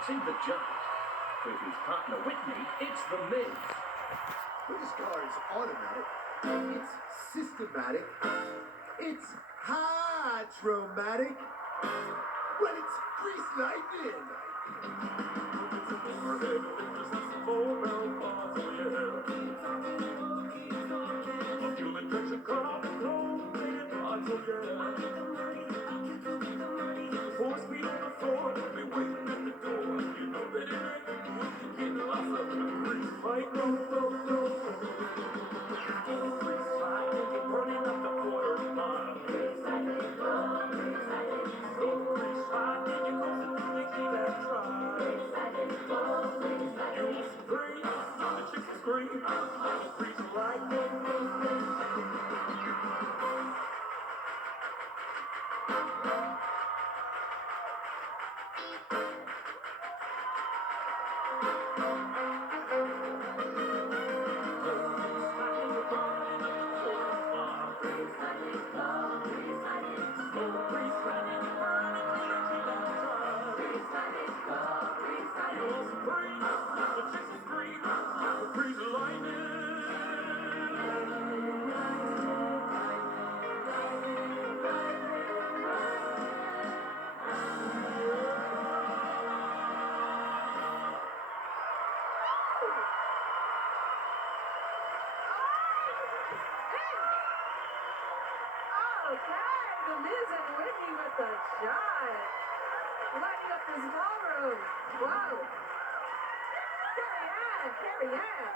announcing the judge. With his partner Whitney, it's The Miz. This car is automatic. It's systematic. It's hydromatic. Well, it's grease lightning. Force me on the floor, don't be waiting at the door. You know that it ain't getting lost up in the grease like no. Grease like you're burning up the quarter mile. So grease like you're closing through the key that drive. You want some grease, the chicks scream. Grease like no. Okay, The Miz and Whitney with the shot. Lighting up this ballroom. Whoa. Carrie Ann.